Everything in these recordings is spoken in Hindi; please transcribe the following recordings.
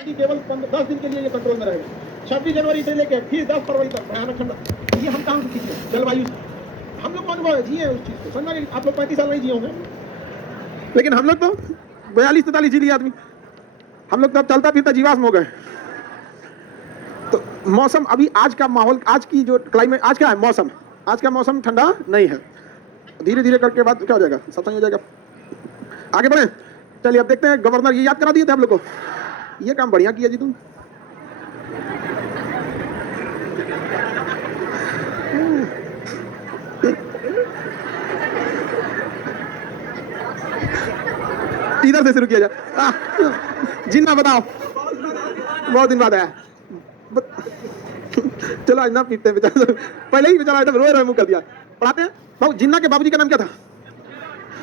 कि केवल 10 दिन के लिए ये कंट्रोल में रहेगा। 26 जनवरी से लेकर फिर 10 फरवरी तक भयानक ठंडा। ये हम कहाँ से सीखे? जलवायु से। हम लोग को अनुभव है, जिए उस चीज़ को। समझ में? आप लोग 35 साल नहीं जिए होंगे, लेकिन हम लोग तो 42-43 जी लिए आदमी। हम लोग तो अब चलता फिरता जीवाश्म हो गए। तो मौसम अभी आज का माहौल, आज की जो क्लाइमेट, आज क्या है मौसम, आज का मौसम ठंडा नहीं है। धीरे धीरे करके बाद क्या हो जाएगा, सत्संग हो जाएगा। आगे बढ़े, चलिए अब देखते हैं। गवर्नर ये याद करा दिए थे हम लोग को, ये काम बढ़िया किया जी तुम। इधर से शुरू किया जाए। जिन्ना बताओ, बहुत दिन बाद आया। चलो आज ना पीटते हैं बेचारा, पहले ही बेचारा एकदम रोए रोए मुंह कर दिया। पढ़ाते हैं। बाबू जिन्ना के बाबूजी का नाम क्या था?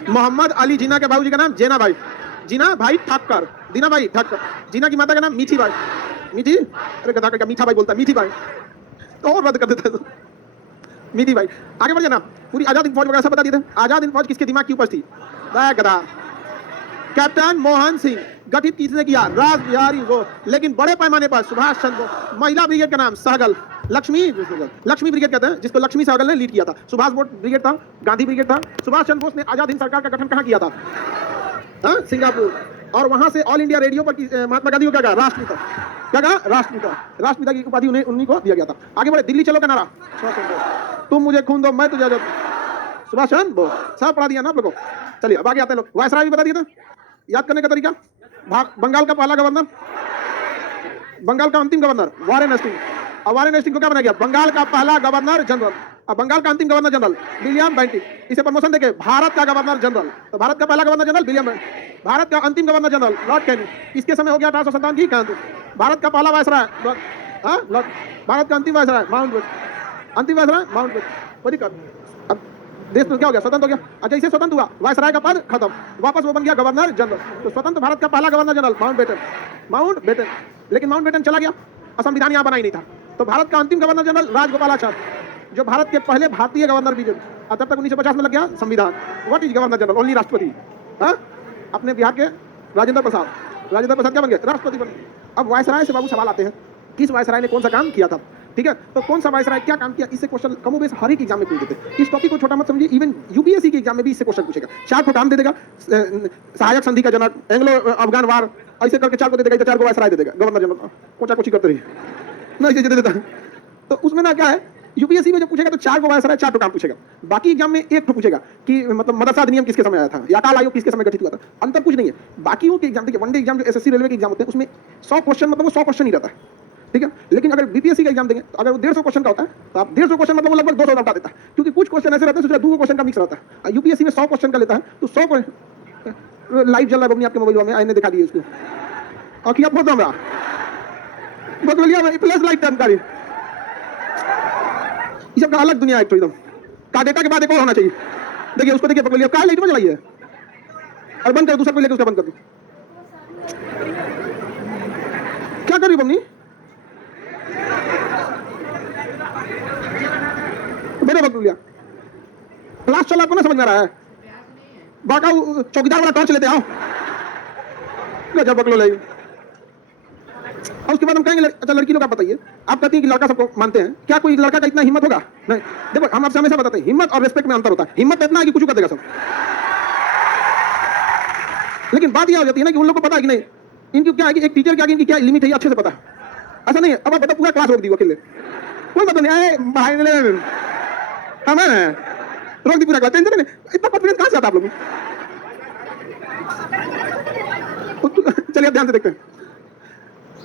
मोहम्मद अली जिन्ना के बाबूजी का नाम जेना भाई, जिना भाई ठाकर, दीना भाई ठाकर। जिन्ना की माता का नाम मीठी भाई, मीठी, अरे गधा का मीठा भाई बोलता है, मीठी भाई तो और रद्द कर देता है। मीठी भाई। आगे बढ़ जाना। पूरी आजाद हिंद फौज वगैरह सब बता दिए थे। आजाद हिंद फौज किसके दिमाग की उपज थी? गधा। कैप्टन मोहन सिंह। गठित किसने किया? राज बिहारी वो। लेकिन बड़े पैमाने पर सुभाष चंद्र बोस। महिला ब्रिगेड का नाम सहगल, लक्ष्मी ब्रिगेड कहते हैं जिसको लक्ष्मी सहगल ने लीड किया था। सुभाष बोस ब्रिगेड था, गांधी ब्रिगेड था। सुभाष चंद्र बोस ने आजाद हिंद सरकार का गठन कहाँ किया था? सिंगापुर। और वहां से ऑल इंडिया रेडियो पर महात्मा गांधी को क्या कहा? राष्ट्रपिता। क्या कहा? राष्ट्रपिता। राष्ट्रपिता की उपाधि उन्हीं को दिया गया था। आगे बढ़े। दिल्ली चलो का नारा, तुम मुझे खून दो मैं तुझे। सुभाष चंद्र बोस। सब पढ़ा दिया ना आप लोगों को। चलिए अब आगे आते हैं लोग। वायसराय भी बता दिया था। याद करने का तरीका, बंगाल का पहला गवर्नर, बंगाल का अंतिम गवर्नर वारेन हेस्टिंग। और वारेन हेस्टिंग को क्या बनाया गया? बंगाल का पहला गवर्नर जनरल। और बंगाल का अंतिम गवर्नर जनरल विलियम बेंटिक। इसे प्रमोशन देके भारत का गवर्नर जनरल। तो भारत का पहला governor general William Bentinck. Bharat का अंतिम गवर्नर जनरल लॉर्ड कैनिंग। इसके समय हो गया 1857 की क्रांति। भारत का पहला वायसराय, भारत का अंतिम वायसराय माउंटबेटन। अंतिम वायसराय माउंटबेटन। कोई दिक्कत? अब देश में क्या हो गया? स्वतंत्र हो गया। अच्छा, इसे स्वतंत्र हुआ, वायसराय का पद खत्म, वापस वो बन गया गवर्नर जनरल। तो स्वतंत्र भारत का पहला गवर्नर जनरल माउंटबेटन। लेकिन माउंटबेटन चला गया और संविधान यहाँ बनाई नहीं था। तो भारत का अंतिम गवर्नर जनरल राजगोपालाचारी, जो भारत के पहले भारतीय गवर्नर भी थे। और तब तक 1950 में लग गया संविधान। What is governor general? Only राष्ट्रपति। अपने बिहार के राजेंद्र प्रसाद क्या बन गए? राष्ट्रपति बन गए। अब वायसराय से बाबू सवाल आते हैं, किस वायसराय ने कौन सा काम किया था? ठीक है, तो कौन सा वायसराय क्या काम किया, इससे क्वेश्चन कमोबेश हर एक एग्जाम में पूछ देते हैं। इस टॉपिक को छोटा मत समझिए, इवन यूपीएससी के एग्जाम में भी इससे क्वेश्चन पूछेगा। 4 को काम दे देगा, सहायक संधि का जनक, एंग्लो अफगान वार, ऐसे करके 4 को दे देगा, 4 को वायसराय दे देगा गवर्नर जनरल। कोचा कोची करते रहिए ना, ये दे देता है। तो उसमें ना क्या है, यूपीएससी में जब पूछेगा तो 4 को वायसराय, 4 को काम पूछेगा। बाकी एग्जाम में 1 को पूछेगा कि मतलब मदरसा अधिनियम किसके समय आया था, या काल आयोग किसके समय गठित हुआ था। अंतर कुछ नहीं है। बाकी के एग्जाम, देखिए वनडे एग्जाम जो एसएससी रेलवे के एग्जाम होते हैं उसमें 100 क्वेश्चन, मतलब वो 100 क्वेश्चन ही रहता है। ठीक है, लेकिन अगर बीपीएससी का एग्जाम देंगे तो अगर वो 150 क्वेश्चन का होता है तो आप 150 क्वेश्चन मतलब वो लगभग 200 लौटा देता है, क्योंकि कुछ क्वेश्चन ऐसे रहते हैं जिसमें 2 क्वेश्चन का मिक्स रहता है। यूपीएससी में 100 क्वेश्चन का लेता है, तो 100 लाइव चल रहा है अपनी आपके मोबाइल में, आईने दिखा दिए उसको। और क्या फोटो हमरा बदलिया में प्लस लाइट जानकारी, ये सब का अलग दुनिया है तो एकदम। का डेटा के बाद एक और होना चाहिए। देखिए उसको, देखिए बदलिया का लाइट में जलाइए और बंद कर, दूसरा कोई लेके उसका बंद कर दो। क्या कर रही बमनी? मेरे बदलिया क्लास चल, आपको ना समझ में आ रहा है? बाका चौकीदार वाला टॉर्च लेते आओ, गजब बकलो ले। और उसके बाद हम कहेंगे अच्छा लड़की लोग आप बताइए, आप कहती हैं कि लड़का सबको मानते हैं, क्या कोई लड़का का इतना हिम्मत होगा? नहीं। देखो हम आपसे हमेशा बताते हैं हिम्मत और रिस्पेक्ट में अंतर होता है। हिम्मत इतना है कि कुछ कर देगा सब, लेकिन बात यह हो जाती है ना कि उन लोगों को पता है कि नहीं इनकी क्या है, कि एक टीचर के आगे इनकी क्या लिमिट है अच्छे से पता है। ऐसा नहीं है अब आप बता पूरा क्लास रोक दी अकेले, कोई पता नहीं हमें रोक दी पूरा क्लास। टेंशन नहीं, इतना कॉन्फिडेंस कहां से आता आप लोगों को? चलिए ध्यान से देखते हैं,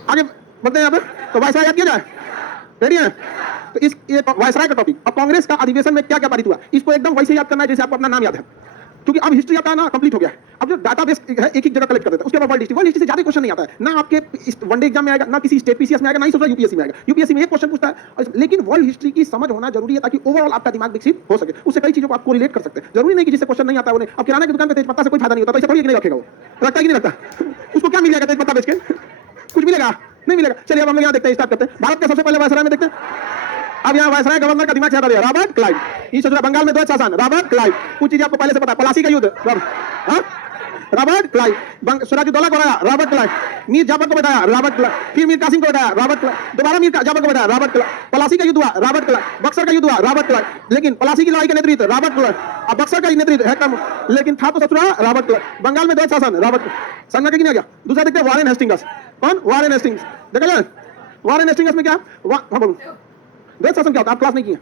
आगे बढ़ते हैं। यहाँ पे तो वायसराय याद किया जाए, रेडी है? तो इस ये वायसराय का टॉपिक। अब कांग्रेस का अधिवेशन में क्या क्या पारित हुआ, इसको एकदम वैसे याद करना है जैसे आपको अपना नाम याद है, क्योंकि अब हिस्ट्री आपका ना कंप्लीट हो गया। अब जो डाटाबेस है एक जगह कलेक्ट कर देता है, उसके बाद वर्ल्ड हिस्ट्री से ज्यादा क्वेश्चन नहीं आता है ना आपके वनडे एग्जाम में आएगा, ना किसी स्टेट पीसीएस में आएगा, ना ही सोचा यूपीएससी में आएगा। यूपीएससी में एक क्वेश्चन पूछता है, लेकिन वर्ल्ड हिस्ट्री की समझ होना जरूरी है ताकि ओवरऑल आपका दिमाग विकसित हो सके। उससे कई चीजों को आपको रिलेट कर सकते हैं। जरूरी नहीं कि जिससे क्वेश्चन नहीं आता उन्हें। अब किराना की दुकान पे तेजपत्ता से कोई फायदा नहीं होता, तो इसे थोड़ी नहीं रखेगा, वो रखता ही नहीं रखता। उसको क्या मिल जाएगा तेजपत्ता बेच के? कुछ मिलेगा? नहीं मिलेगा। चलिए अब हम लोग यहाँ देखते हैं, स्टार्ट करते हैं। भारत के सबसे पहले वायसराय में देखते हैं। अब यहाँ वायसराय गवर्नर का दिमाग से हटा दिया, रॉबर्ट क्लाइव। ये सोच रहा बंगाल में 2 शासन, रॉबर्ट क्लाइव। कुछ चीजें आपको पहले से पता है, पलासी का युद्ध, रॉबर्ट क्लाइव। सिराजुद्दौला को बनाया रॉबर्ट क्लाइव। मीर जाफर को बताया रॉबर्ट क्लाइव। फिर मीर कासिम को बताया रॉबर्ट क्लाइव। दोबारा मीर जाफर को बताया रॉबर्ट क्लाइव। पलासी का युद्ध हुआ रॉबर्ट क्लाइव। बक्सर का युद्ध हुआ रॉबर्ट क्लाइव। लेकिन पलासी की लड़ाई का नेतृत्व रॉबर्ट क्लाइव, अब बक्सर का नेतृत्व है कम, लेकिन था तो ससुरा रॉबर्ट क्लाइव। बंगाल में द्वैत शासन रॉबर्ट क्लाइव। समझ में नहीं आ गया? दूसरा देखते हैं वारेन हेस्टिंग्स। कौन? Warren Hastings. देखा जाए वारेन हेस्टिंग्स में क्या? हाँ बोलो, द्वैत शासन क्या होता है? आप क्लास नहीं किए?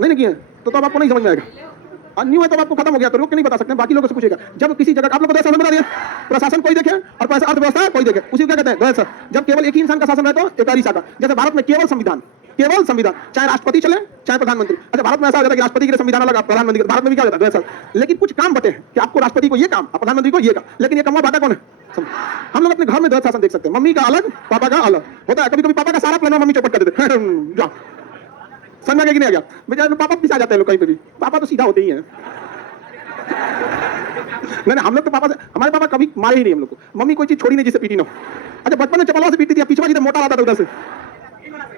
नहीं किए तो अब आपको नहीं समझ में आएगा। न्यू है तो आपको खत्म हो गया तो लोग नहीं बता सकते, बाकी लोगों से पूछेगा। जब किसी जगह आप लोग को द्वैत शासन बता दिया, प्रशासन कोई देखे और पैसा अर्थव्यवस्था कोई देखे, उसी को क्या कहते हैं? द्वैत शासन। जब केवल एक ही इंसान का शासन रहे तो एकारी शासन। जैसे भारत में केवल संविधान, चाहे राष्ट्रपति चले चाहे प्रधानमंत्री। अच्छा, भारत में ऐसा हो जाता है कि राष्ट्रपति के संविधान अलग, प्रधानमंत्री। भारत में भी क्या होता है? द्वैत शासन। लेकिन कुछ काम बटे हैं कि आपको राष्ट्रपति को ये काम और प्रधानमंत्री को ये काम, लेकिन ये कमवा बांटा कौन है? हम लोग अपने घर में द्वैत शासन देख सकते हैं। मम्मी का अलग, पापा का अलग होता है। कभी कभी पापा का सारा प्लान मम्मी चौपट कर देते हैं। जाओ, समझ में नहीं आ गया? बेचारे पापा पिसा जाते हैं लोग कहीं पे भी। पापा तो सीधा होते ही हैं। नहीं, हम लोग तो पापा से, हमारे पापा कभी मारे ही नहीं हम लोग को। मम्मी कोई चीज छोड़ी नहीं जिससे पीटी ना हो। अच्छा, बचपन में चपलवा से पीटती थी, पिछवा जिधर मोटा आता था उधर से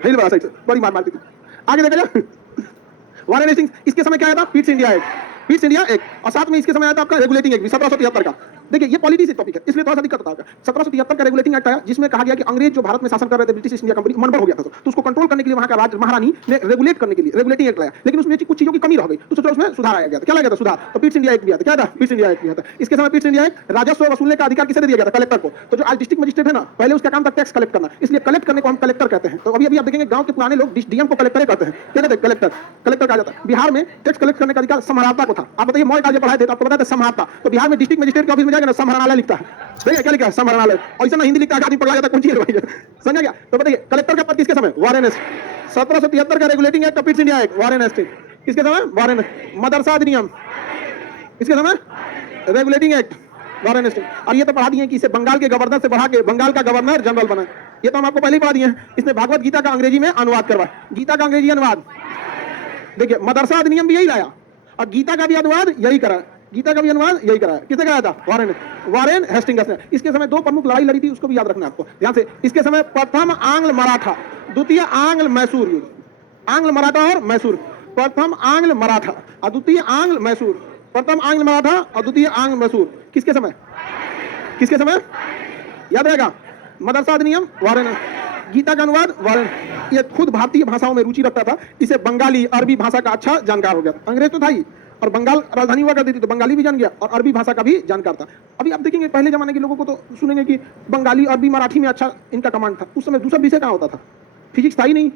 हिल बड़ा साइड से बड़ी मार मारती थी। आगे देखा जाए वारेन हेस्टिंग्स, इसके समय क्या आया था? Pitt's India act, Pitt's India act, और साथ में इसके समय आया था आपका रेगुलेटिंग एक्ट 1773 का। देखिए ये पॉलिटी से टॉपिक है, इसलिए थोड़ा सा दिक्कत होता है। 1773 का रेगुलेटिंग एक्ट आया, जिसमें कहा गया कि अंग्रेज जो भारत में शासन कर रहे थे, ब्रिटिश इंडिया कंपनी मनबर हो गया था, तो उसको कंट्रोल करने के लिए वहां का राज महारानी ने रेगुलेट करने के लिए रेगुलेटिंग एक्ट लाया। लेकिन उसमें कुछ चीजों की कमी रह गई, तो सोचो उसमें सुधार आया गया था। क्या लाया गया था? सुधार। तो पिट्स इंडिया एक्ट भी आता। क्या था? पिट्स इंडिया एक्ट भी आता। इसके समय पिट्स इंडिया एक्ट राजस्व वसूलने का अधिकार किसे दे दिया गया था? कलेक्टर को। तो जो आज डिस्ट्रिक्ट मजिस्ट्रेट है ना, पहले उसका काम था टैक्स कलेक्ट करना, इसलिए कलेक्ट करने को हम कलेक्टर कहते हैं। तो अभी आप देखेंगे गांव के पुराने लोग डीएम को कलेक्टर कहते हैं। क्या कहते हैं? कलेक्टर। कलेक्टर कहा जाता है। बिहार में टैक्स कलेक्ट करने का अधिकार समहर्ता को था। आप बताइए, मॉल का जो पढ़ाए थे तो आपको बताते समहर्ता। तो बिहार में डिस्ट्रिक्ट मजिस्ट्रेट के ऑफिस में जाएगा ना, समहरणालय लिखता है। देखिए क्या लिखा है? समहरणालय। और इसे ना हिंदी लिखता है, आदमी पढ़ा जाता है, कौन सी है भाई? समझ गया? तो बताइए कलेक्टर का पद किसके समय? Warren Hastings. 1773 का regulating act, Pitt's India act, Warren Hastings. किसके समय? वारेन। मदरसा अधिनियम किसके समय? Regulating act, Warren Hastings. और ये तो पढ़ा दिए कि इसे बंगाल के गवर्नर से बढ़ा के बंगाल का गवर्नर जनरल बना। ये तो हम आपको पहले ही पढ़ा दिए हैं। इसने भागवत गीता का अंग्रेजी में अनुवाद करवाया। गीता का अंग्रेजी अनुवाद देखिए, मदरसा अधिनियम भी यही लाया और गीता का भी अनुवाद यही करा। गीता का भी अनुवाद यही कराया। किसने कराया था? वारेन हेस्टिंग्स ने। इसके समय दो प्रमुख लड़ाई लड़ी थी, उसको भी याद रखना आपको ध्यान से। इसके समय प्रथम आंग्ल मराठा, द्वितीय आंग्ल मैसूर युद्ध। आंग्ल मराठा और मैसूर। प्रथम आंग्ल मराठा और द्वितीय आंग्ल मैसूर। प्रथम आंग्ल मराठा और द्वितीय आंग्ल मैसूर किसके समय? किसके समय? याद रहेगा? मदरसा अधिनियम वारेन, गीता का अनुवाद वारेन। ये खुद भारतीय भाषाओं में रुचि रखता था, इसे बंगाली अरबी भाषा का अच्छा जानकार हो गया। अंग्रेज तो था ही, और बंगाल राजधानी हुआ करती थी तो बंगाली भी जान गया और अरबी भाषा का भी जानकार था। अभी आप देखेंगे पहले जमाने के लोगों को तो सुनेंगे कि बंगाली अरबी मराठी में अच्छा इनका कमांड था। उस समय दूसरा विषय कहाँ होता था? फिजिक्स था ही नहीं।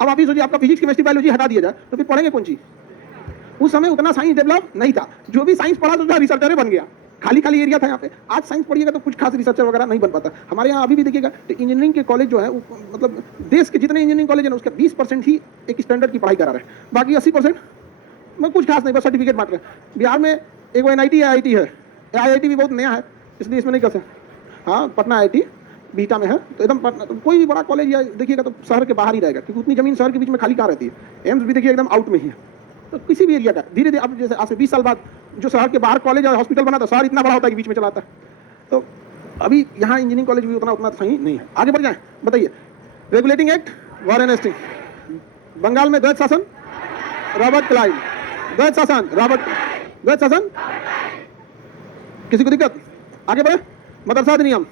अब आप ही सोचिए, आपका फिजिक्स केमिस्ट्री बायोलॉजी हटा दिया जाए तो फिर पढ़ेंगे कौन चीज? उस समय उतना साइंस डेवलप नहीं था। जो भी साइंस पढ़ा तो रिसर्चर बन गया। खाली खाली एरिया था यहाँ पे। आज साइंस पढ़िएगा तो कुछ खास रिसर्चर वगैरह नहीं बन पाता। हमारे यहाँ अभी भी देखिएगा तो इंजीनियरिंग के कॉलेज जो है मतलब देश के जितने इंजीनियरिंग कॉलेज है ना, उसका 20% ही एक स्टैंडर्ड की पढ़ाई करा रहे हैं, बाकी 80% मैं कुछ खास नहीं, बस सर्टिफिकेट बांट रहे हैं। बिहार में एक NIT IIT है। IIT भी बहुत नया है, इसलिए इसमें नहीं कर सकते। हाँ, पटना IIT बीटा में है, तो एकदम पटना। तो कोई भी बड़ा कॉलेज या देखिएगा तो शहर के बाहर ही रहेगा, क्योंकि उतनी जमीन शहर के बीच में खाली कहाँ रहती है। एम्स भी देखिए एकदम आउट में ही है। तो किसी भी एरिया का धीरे धीरे, अब जैसे आज से 20 साल बाद जो शहर के बाहर कॉलेज और हॉस्पिटल बना था, शहर इतना बड़ा होता है कि बीच में चलाता है। तो अभी यहाँ इंजीनियरिंग कॉलेज भी उतना सही नहीं है। आगे बढ़ जाए, बताइए। Regulating act, Warren Hastings. Bengal में द्वैत शासन, रॉबर्ट क्लाइव। द्वैत शासन, द्वैत शासन। किसी को दिक्कत? आगे बढ़े। मदरसा अधिनियम,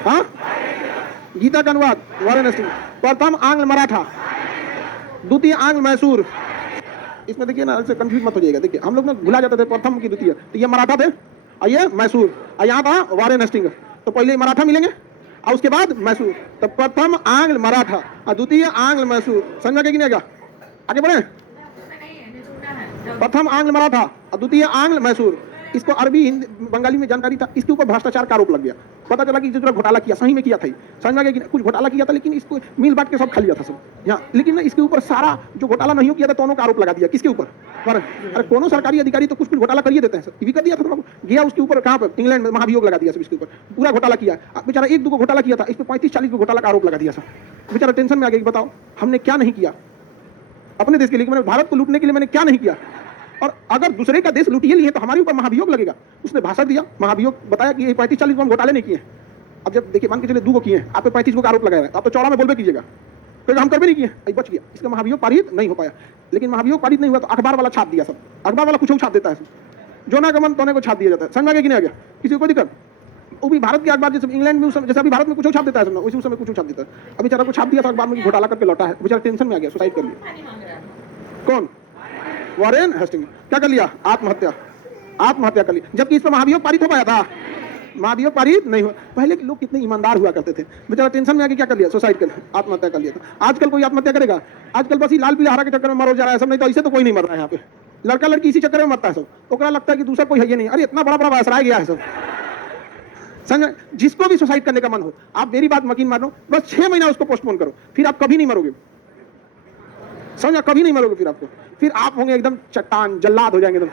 हाँ, गीता का अनुवाद, वारेन हेस्टिंग्स। प्रथम आंग्ल मराठा, द्वितीय आंग्ल मैसूर। इसमें देखिए ना, ऐसे कंफ्यूज मत हो जाइएगा। देखिए हम लोग ना भुला जाते थे प्रथम की द्वितीय, तो ये मराठा थे और ये मैसूर, और यहाँ था वारेन हेस्टिंग्स। तो पहले मराठा मिलेंगे और उसके बाद मैसूर। तो प्रथम आंग्ल मराठा और द्वितीय आंग्ल मैसूर। समझ में क्या? आगे बढ़े। प्रथम आंग्ल मराठा और द्वितीय आंग्ल मैसूर। इसको अरबी हिंदी बंगाली में जानकारी था। इसके ऊपर भ्रष्टाचार का आरोप लग गया। पता चला कि जो घोटाला किया सही में किया था, समझ में कि कुछ घोटाला किया था, लेकिन इसको मिल बांट के सब खा लिया था सब यहाँ। लेकिन इसके ऊपर सारा जो घोटाला नहीं किया था दोनों का आरोप लगा दिया। किसके ऊपर? अरे कोनो सरकारी अधिकारी तो कुछ घोटाला करिए देते हैं सर। ये भी कर दिया था गया उसके ऊपर, कहाँ पर? इंग्लैंड में महाभियोग लगा दिया सब इसके ऊपर। पूरा घोटाला किया। बेचारा एक दो घोटाला किया था, इस पर 35-40 घोटाला का आरोप लगा दिया सर। बेचारा टेंशन में आ गया, बताओ हमने क्या नहीं किया अपने देश के लिए, मैंने भारत को लूटने के लिए मैंने क्या नहीं किया। और अगर दूसरे का देश लूटिए लिए तो हमारे ऊपर महाभियोग लगेगा। उसने भाषण दिया, महाभियोग बताया कि 35-40 को हम घोटाले नहीं किए। अब जब देखिए मान के चले 2 को किए, आप पे 35 का आरोप लगाया है, आप तो चौड़ा में बोलबे कीजिएगा, क्योंकि हम कर भी नहीं किए, बच गया। इसका महाभियोग पारित नहीं हो पाया। लेकिन महाभियोग पारित नहीं हुआ तो अखबार वाला छाप दिया सब। अखबार वाला कुछ छाप देता है, जो ना गमन तोने को छाप दिया जाता है। समझ में आ गया कि नहीं आ गया? किसी को कोई दिक्कत? वो भी भारत के अखबार, जैसे इंग्लैंड में उस समय, जैसे अभी भारत में कुछ छाप देता है समझो, उसी समय कुछ छाप देता है। अभी बेचारा को छाप दिया था अखबार में, घोटाला करके लौटा है, बेचारा टेंशन में आ गया, सुसाइड कर लिया। कौन? Warren Hastings. क्या कर लिया? आत्महत्या, आत्महत्या कर ली। जबकि इस पर महाभियोग पारित हो पाया था, महाभियोग पारित नहीं हुआ। पहले के लोग कितने ईमानदार हुआ करते थे, बेचारा टेंशन में आके क्या कर लिया? सुसाइड कर लिया, आत्महत्या कर लिया था। आजकल कोई आत्महत्या करेगा? आजकल बस ही लाल पीला हरा के चक्कर में मरो जा रहा है सब, नहीं तो ऐसे तो कोई नहीं मर रहा है यहाँ पे। लड़का लड़की इसी चक्कर में मरता है सब, ओकरा लगता है कि दूसरा कोई है ही नहीं। अरे इतना बड़ा बड़ा वायसराय गया है सब। समझ? जिसको भी सुसाइड करने का मन हो, आप मेरी बात यकीन मानो, बस 6 महीना उसको पोस्टपोन करो, फिर आप कभी नहीं मरोगे। समझा? कभी नहीं मरोगे फिर आप होंगे एकदम चट्टान, जल्लाद हो जाएंगे एकदम।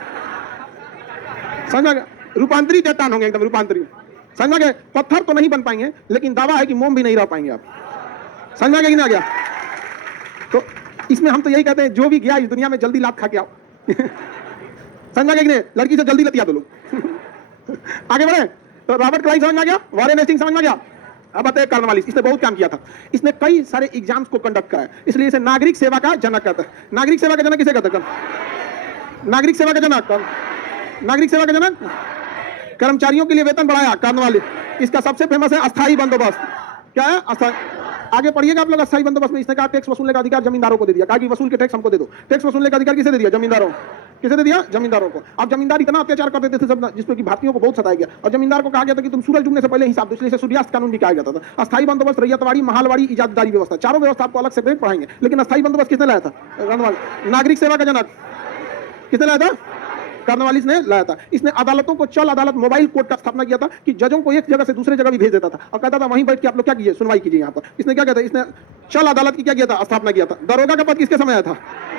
समझा? रूपांतरी चट्टान होंगे एकदम, रूपांतरी। समझ गए? पत्थर तो नहीं बन पाएंगे, लेकिन दावा है कि मोम भी नहीं रह पाएंगे आप। समझ गए कि नहीं आ गया? तो इसमें हम तो यही कहते हैं, जो भी गया इस दुनिया में जल्दी लात खा के आओ। समझ गए कि नहीं? लड़की से जल्दी लतिया दो लोग। आगे बढ़े तो रॉबर्ट क्लाइव समझ में आ गया, वॉरेन हेस्टिंग्स समझ में आ गया। अब बताइए कॉर्नवालिस, इसने बहुत काम किया था, इसने कई सारे एग्जाम्स को कंडक्ट कराया, इसलिए इसे नागरिक सेवा का जनक कहता है। नागरिक सेवा का जनक किसे कहते हैं? नागरिक सेवा का जनक, नागरिक सेवा का जनक। कर्मचारियों के लिए वेतन बढ़ाया कॉर्नवालिस। इसका सबसे फेमस है अस्थायी बंदोबस्त। क्या है? अस्थायी। आगे पढ़िएगा आप लोग। अस्थायी बंदोबस्त में इसने कहा टैक्स वसूलने का अधिकार जमींदारों को दे दिया, कहा कि वसूल के टैक्स हमको दे दो। टैक्स वसूलने का अधिकार किसे दे दिया? जमींदारों। किसे दे दिया? जमींदारों को। अब जमींदार इतना अत्याचार कर देते थे सब, जिसमें कि भारतीयों को बहुत सताया गया, और जमींदार को कहा गया था कि तुम सूरज डूबने से पहले हिसाब दो, इसलिए सूर्यास्त कानून भी कहा जाता था। अस्थायी बंदोबस्त, रैयतवाड़ी, महालवाड़ी, इजाजतदारी व्यवस्था, चारों व्यवस्था आपको अलग सेपरेट पढ़ाएंगे, लेकिन अस्थायी बंदोबस्त किसने लाया था? कॉर्नवालिस। नागरिक सेवा का जनक किसने लाया था? कॉर्नवालिस ने लाया था। इसने अदालतों को चल अदालत मोबाइल कोर्ट का स्थापना किया था, कि जजों को एक जगह से दूसरे जगह भी भेज देता था, और कहता था वहीं बैठ के आप लोग क्या कीजिए, सुनवाई कीजिए यहाँ पर। इसने क्या कहता है? इसने चल अदालत की क्या किया था? स्थापना किया था। दरोगा का पद किसके समय आया था?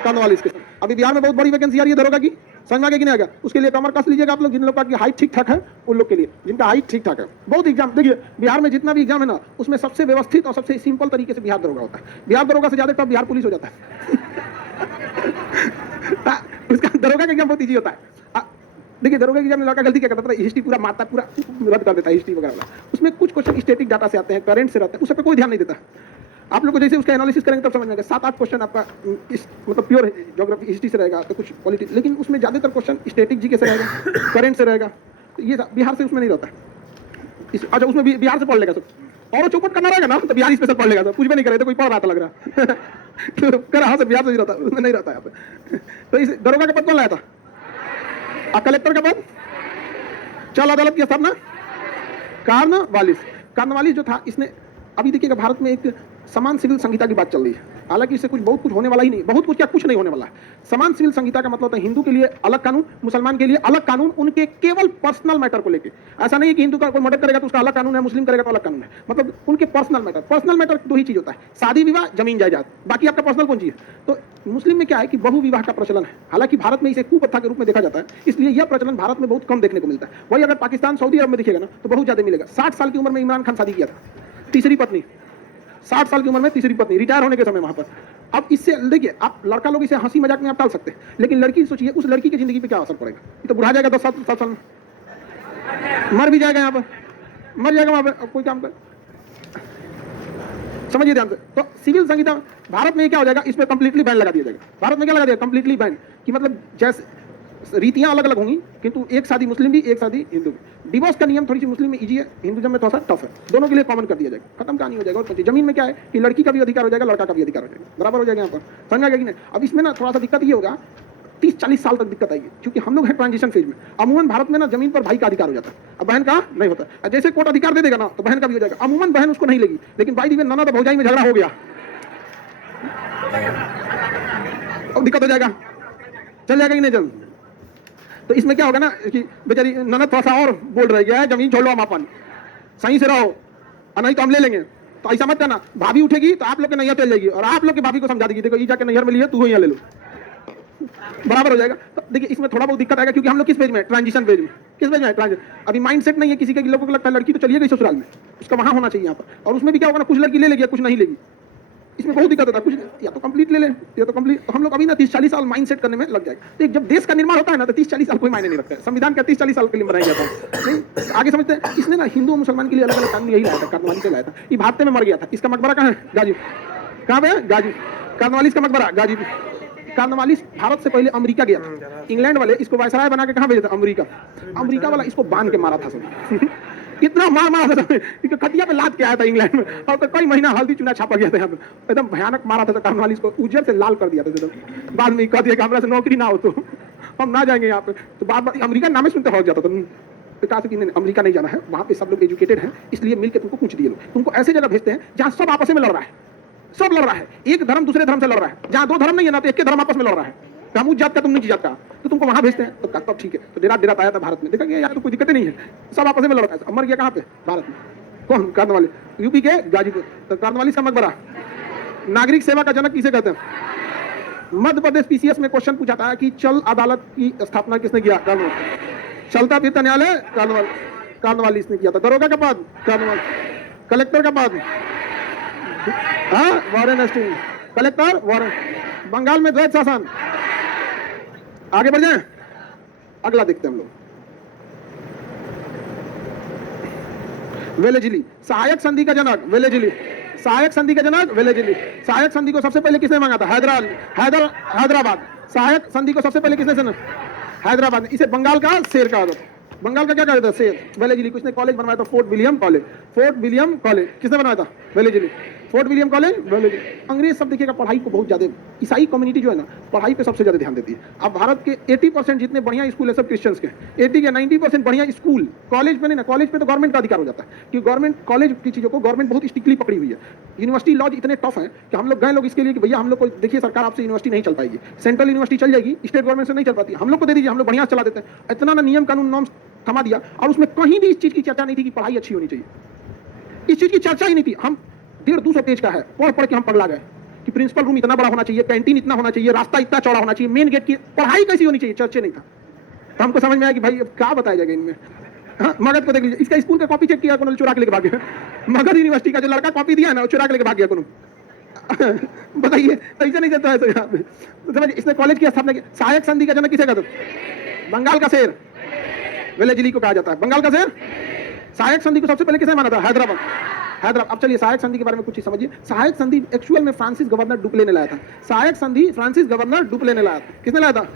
कॉर्नवालिस के समय। अभी बिहार में बहुत बड़ी वैकेंसी आ रही है दरोगा की। समझ में आ गया कि नहीं आ गया? उसके लिए कमर कस लीजिएगा आप लोग, जिन लोगों की हाइट ठीक ठाक है, उन लोग के लिए, जिनका हाइट ठीक ठाक है। बहुत एग्जाम देखिए, बिहार में जितना भी एग्जाम है ना, उसमें सबसे व्यवस्थित और सबसे सिंपल तरीके से बिहार दरोगा होता है। बिहार दरोगा से ज्यादा टफ बिहार पुलिस हो जाता है। उसका दरोगा का एग्जाम बहुत ईजी होता है। देखिए दरोगा की एग्जाम में लड़का गलती क्या करता था? हिस्ट्री पूरा मारता, पूरा रद्द कर देता है हिस्ट्री वगैरह। उसमें कुछ क्वेश्चन स्टैटिक डाटा से आते हैं, करंट से रहते हैं, उस पर कोई ध्यान नहीं देता। आप लोग को जैसे उसका एनालिसिस करेंगे तब समझ में आएगा। 7-8 क्वेश्चन आपका मतलब प्योर ज्योग्राफी हिस्ट्री से रहेगा, तो कुछ पॉलिटिक्स, लेकिन उसमें ज्यादातर क्वेश्चन स्टैटिक जीके से रहेगा, करंट से रहेगा। तो ये बिहार से उसमें नहीं रहता है। अच्छा, उसमें बिहार से पढ़ लेगा सब, और चौपट करना रहेगा ना तो बिहार स्पेशल पढ़ लेगा, कुछ भी नहीं करे तो कोई पढ़ रहा था लग रहा। तो कर हाँ से बिहार से ही रहता, उसमें नहीं रहता यहाँ पे। तो इस दरोगा का पद कौन लाया था? कलेक्टर का पद, चल अदालत की स्थापना कॉर्नवालिस। कॉर्नवालिस जो था, इसने, अभी देखिएगा भारत में एक समान सिविल संहिता की बात चल रही है, हालांकि इससे बहुत कुछ होने वाला ही नहीं, बहुत कुछ क्या, कुछ नहीं होने वाला है। समान सिविल संहिता का मतलब होता है हिंदू के लिए अलग कानून, मुसलमान के लिए अलग कानून, उनके केवल पर्सनल मैटर को लेके। ऐसा नहीं कि हिंदू का कोई मर्डर करेगा तो उसका अलग कानून है, मुस्लिम करेगा तो अलग कानून है, मतलब उनके पर्सनल मैटर। पर्सनल मैटर दो ही चीज होता है, शादी विवाह, जमीन जायदाद, बाकी आपका पर्सनल कौन चीज है। तो मुस्लिम में क्या है कि बहु विवाह का प्रचलन है, हालांकि भारत में इसे कुप्रथा के रूप में देखा जाता है, इसलिए यह प्रचलन भारत में बहुत कम देखने को मिलता है। वही अगर पाकिस्तान, सऊदी अरब में देखिएगा ना तो बहुत ज्यादा मिलेगा। 60 साल की उम्र में इमरान खान शादी किया था, तीसरी पत्नी, 60 साल की उम्र में तीसरी पत्नी, रिटायर होने के समय वहां पर। अब इससे देखिए, आप लड़का लोग इसे हंसी मजाक में आप टाल सकते हैं, लेकिन लड़की सोचिए, उस लड़की की जिंदगी पे क्या असर पड़ेगा। ये तो बुढ़ा जाएगा 10 साल में, मर भी जाएगा, यहाँ पर मर जाएगा, वहां पर कोई काम कर, समझिए ध्यान से। तो सिविल संहिता भारत में क्या हो जाएगा, इस पर कंप्लीटली बैन लगा दिया जाएगा। भारत में क्या लगा दिया, कंप्लीटली बैन, कि मतलब जैसे रीतियां अलग अलग होंगी, किंतु एक शादी मुस्लिम भी, एक शादी हिंदू भी। डिवोर्स का नियम थोड़ी सी मुस्लिम में इजी है, हिंदुइज्म में थोड़ा सा टफ है, दोनों के लिए कॉमन कर दिया जाएगा, खत्म कहानी हो जाएगा। और जमीन में क्या है कि लड़की का भी अधिकार हो जाएगा, लड़का का भी अधिकार हो जाएगा, बराबर हो जाएगा यहाँ पर, समझ आएगा कि नहीं। अब इसमें ना थोड़ा सा दिक्कत ये होगा, 30-40 साल तक दिक्कत आएगी, क्योंकि हम लोग हैं ट्रांजिशन फेज में। अमूमन भारत में ना जमीन पर भाई का अधिकार हो जाता है, अब बहन का नहीं होता। जैसे कोर्ट अधिकार दे देगा ना तो बहन का भी हो जाएगा, अमूमन बहन उसको नहीं लेगी, लेकिन भाई दीदी ननद भौजाई में झगड़ा हो गया, अब दिक्कत हो जाएगा, चल जाएगा कि नहीं चल। तो इसमें क्या होगा ना कि बेचारी ननद थोड़ा सा और बोल रही है, जमीन छोड़ लो, हम अपन सही से रहो, और नहीं तो हम ले लेंगे। तो ऐसा मत करना, भाभी उठेगी तो आप लोग के नैया चल जाएगी, और आप लोग की भाभी को समझा देगी, देखो ये जाके नैयर में लिया, तू यहाँ ले लो, बराबर हो जाएगा। तो देखिए इसमें थोड़ा बहुत दिक्कत आएगा, क्योंकि हम लोग किस पेज में, ट्रांजिशन पेज में, किस पेज में, ट्रांजिशन। अभी माइंडसेट नहीं है किसी के, लोगों को लगता है लड़की तो चलिए गई ससुराल में, उसका वहां होना चाहिए यहाँ पर। और उसमें भी क्या होगा ना, कुछ लड़की ले लेगी, कुछ नहीं लेगी, इसमें बहुत दिक्कत होता है। कुछ या तो कंप्लीट ले ले, या तो कंप्लीट। तो हम लोग अभी ना 30-40 साल माइंड सेट करने में लग जाएगा। तो जब देश का निर्माण होता है ना तो 30-40 साल कोई मायने नहीं रखता है, संविधान का 30-40 साल के लिए बनाया जाता है, नहीं आगे समझते हैं। इसने ना हिंदू और मुसलमान के लिए अलग अलग कानून यही लाया था, कॉर्नवालिस से लाया था। ये भारत में मर गया था, इसका मकबरा कहाँ है, गाजी, कहाँ पे है, गाजी, कॉर्नवालिस का मकबरा गाजी। कॉर्नवालिस भारत से पहले अमेरिका गया था, इंग्लैंड वाले इसको वायसराय बना के कहाँ भेजे थे? अमेरिका। अमेरिका वाला इसको बांध के मारा था सब कितना मारा था, खटिया पे लाद के आया था इंग्लैंड में, और तो कई महीना हल्दी चूना छापा गया था यहाँ पे, एकदम भयानक मारा था। कार्नवालिस को उज्जर से लाल कर दिया था एकदम। बाद में कह दिया कि हमारा से नौकरी ना हो तो हम ना जाएंगे यहाँ पे। तो बार बार अमेरिका नाम ही सुनते हो जाता था, कहा कि नहीं अमेरिका नहीं जाना है, वहाँ पे सब लोग एजुकेटेड हैं, इसलिए मिलकर तुमको पूछ दिए लोग, तुमको ऐसे जगह भेजते हैं जहाँ सब आपस में लड़ रहा है, सब लड़ रहा है, एक धर्म दूसरे धर्म से लड़ रहा है, जहाँ दो धर्म नहीं है ना तो एक के धर्म आपस में लड़ रहा है, हम उस जात का तुम नीची जात का, तो तुमको वहां भेजते हैं। तो कहता ठीक है, तो डेरा डेरा आया था भारत में, देखा कि यार तो कोई दिक्कत नहीं है, सब आपस में लड़ रहा है। मर गया कहाँ पे? भारत में। कौन? कार्नवाली, यूपी के गाजीपुर। तो कार्नवाली से मकबरा। नागरिक सेवा का जनक किसे कहते हैं? मध्य प्रदेश पीसीएस में क्वेश्चन पूछा था कि चल अदालत की स्थापना किसने किया? कार्नवाली। चलता फिरता न्यायालय? कार्नवाली इसने किया था। दरोगा का पद? कार्नवाली। कलेक्टर का पद? हाँ, Warren Hastings. Collector Warren. Bengal में द्वैत शासन। आगे बढ़ जाएं, अगला देखते हैं हम लोग। वेलेजिली, सहायक संधि का जनक वेलेजिली। सहायक संधि का जनक वेलेजिली। सहायक संधि को सबसे पहले किसने मांगा था? हैदराबाद। सहायक संधि को सबसे पहले किसने सुना? हैदराबाद ने। इसे बंगाल का शेर कहा जाता है। बंगाल का क्या कहता था? शेर। वेलेजिली। किसने कॉलेज बनवाया था? Fort William college. Fort William college किसने बनवाया था? Wellesley. Fort William college, Wellesley. अंग्रेज सब देखिएगा पढ़ाई को बहुत ज्यादा, ईसाई कम्युनिटी जो है ना पढ़ाई पे सबसे ज्यादा ध्यान देती है। अब भारत के 80% जितने बढ़िया स्कूल है सब क्रिश्चियंस के, 80 या 90% बढ़िया स्कूल, कॉलेज पे नहीं ना, कॉलेज पे तो गवर्नमेंट का अधिकार हो जाता है, क्योंकि गवर्नमेंट कॉलेज की चीजों को गवर्नमेंट बहुत स्ट्रिक्टली पकड़ी हुई है। यूनिवर्सिटी लॉज इतने टफ है कि हम लोग गए लोग इसके लिए कि भैया हम लोग को देखिए सरकार आपसे यूनिवर्सिटी नहीं चल पाएगी, सेंट्रल यूनिवर्सिटी चल जाएगी, स्टेट गवर्नमेंट से नहीं चल पाती, हम लोग को दे दीजिए, हम लोग बढ़िया चला देते हैं। इतना ना नियम कानून नॉर्म्स थमा दिया, और उसमें कहीं भी इस चीज की चर्चा नहीं थी कि पढ़ाई अच्छी होनी चाहिए। इस चीज की चर्चा ही नहीं थी। हम 150-200 पेज का है, पढ़ पढ़ के हम पगला गए कि प्रिंसिपल रूम इतना बड़ा होना चाहिए, कैंटीन इतना होना चाहिए, रास्ता इतना चौड़ा होना चाहिए, मेन गेट की पढ़ाई कैसी होनी चाहिए, चर्चे नहीं था। तो हमको समझ में आया कि भाई अब क्या बताया जाएगा इनमें। हाँ, मगध को देख लीजिए, इसका स्कूल का कॉपी चेक किया कोनो, चुरा के लेके भाग गया। मगध यूनिवर्सिटी का जो लड़का कॉपी दिया ना वो चुरा के लेके भाग गया कोनो। बताइए, तो ऐसे नहीं चलता है। तो यहाँ पे तो समझिए इसने कॉलेज की स्थापना की। सहायक संधि का जनक किसे कहते हैं? बंगाल का शेर वेलेजिली को कहा जाता है। बंगाल का शेर। सहायक संधि को सबसे पहले किसने माना था? हैदराबाद। अब चलिए सहायक संधि के बारे में कुछ ही समझिए। सहायक संधि एक्चुअल में फ्रांसिस गवर्नर डुप्ले ने लाया था। सहायक संधि फ्रांसिस गवर्नर डुप्ले ने लाया था। किसने लाया था?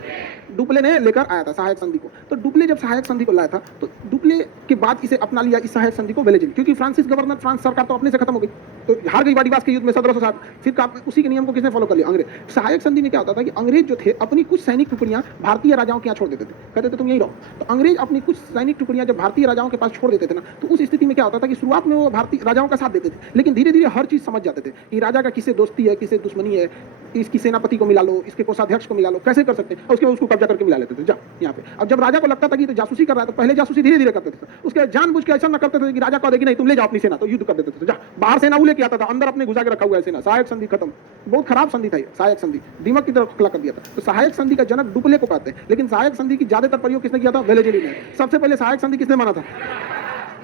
डुप्ले ने लेकर आया था सहायक संधि को। तो डुप्ले जब सहायक संधि को लाया था तो डुप्ले के बाद इसे अपना लिया इस सहायक संधि को वेलेजिली, क्योंकि फ्रांसिस गवर्नर फ्रांस सरकार तो अपने से खत्म हो गई, तो हार गई वाडीवास के युद्ध में 1760। फिर उसी के नियम को किसने फॉलो कर लिया? अंग्रेज। सहायक संधि में क्या होता था कि अंग्रेज जो थे अपनी कुछ सैनिक टुकड़ियां भारतीय राजाओं के यहाँ छोड़ देते थे, कहते थे तुम यहीं रहो। तो अंग्रेज अपनी कुछ सैनिक टुकड़ियां जब भारतीय राजाओं के पास छोड़ देते थे ना, तो उस स्थिति में क्या होता था कि शुरुआत में वो भारतीय राजाओं का साथ देते थे, लेकिन धीरे धीरे हर चीज समझ जाते थे कि राजा का किससे दोस्ती है, किससे दुश्मनी है, इसकी सेनापति को मिला लो, इसके कोषाध्यक्ष को मिला लो, कैसे कर सकते हैं, और उसके बाद उसको कब्जा करके मिला लेते थे जा यहाँ पे। अब जब राजा को लगता था कि तो जासूसी कर रहा है, तो पहले जासूसी धीरे धीरे करते थे, उसके जानबूझ के ऐसा न करते थे कि राजा को देगी नहीं तुम ले जाओ अपनी सेना, तो युद्ध कर देते थे। जा बाहर सेना वो लेके आता था, अंदर अपने घुसा के रखा हुआ है सेना। सहायक संधि खत्म। बहुत खराब संधि था सहायक संधि, दिमाग की तरफ खला कर दिया था। तो सहायक संधि का जनक डुप्ले को कहते हैं, लेकिन सहायक संधि की ज्यादातर प्रयोग किसने किया था? वेलेजिली ने। सबसे पहले सहायक संधि किसने माना था?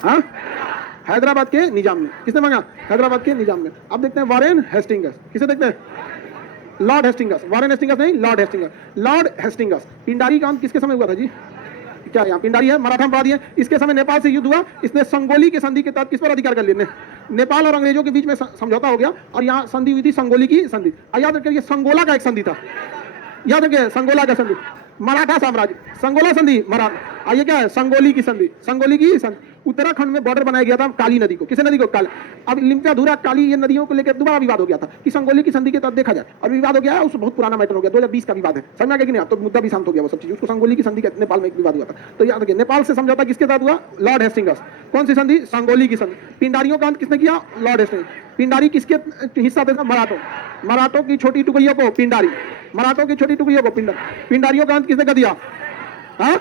हाँ, हैदराबाद के निजाम ने। किसने मांगा? हैदराबाद के निजाम ने। अब देखते हैं वॉरेन हेस्टिंग्स। किसे देखते हैं? Lord Hastings. वॉरेन हेस्टिंग्स नहीं, Lord Hastings. Lord Hastings. Pindari का अंत किसके समय हुआ था जी? क्या यहाँ पिंडारी है? मराठा अपराधी है। इसके समय नेपाल से युद्ध हुआ, इसने संगोली की संधि के तहत किस पर अधिकार कर लिए? नेपाल और अंग्रेजों के बीच में समझौता हो गया और यहाँ संधि हुई थी संगोली की संधि। याद रखिए संगोला का एक संधि था, याद रखिए संगोला का संधि, मराठा साम्राज्य, संगोला संधि मराठा। ये क्या है? संगोली की संधि। संगोली की संधि उत्तराखंड में बॉर्डर बनाया गया था काली नदी को। किसे नदी को? काली। अब लिम्पियाधुरा काली ये नदियों को लेकर दोबारा विवाद हो गया था कि संगोली की संधि के तहत देखा जाए, और विवाद हो गया है, उससे बहुत पुराना मैटर हो गया, 2020 का विवाद है, समझ में आ गया कि नहीं? तो मुद्दा भी शांत हो गया वो सब चीज। उसको संगोली की संधि के नेपाल में एक विवाद हुआ था। तो याद रखिए नेपाल से समझौता किसके तहत हुआ? Lord Hastings. कौन सी संधि? संगोली की संधि। पिंडारियों का अंत किसने किया? Lord Hastings. पिंडारी किसके हिस्सा थे? मराठों। मराठों की छोटी टुकड़ियों को पिंडारी, मराठों की छोटी टुकड़ियों को पिंडारी। पिंडारियों का अंत किसने कर दिया? हाँ,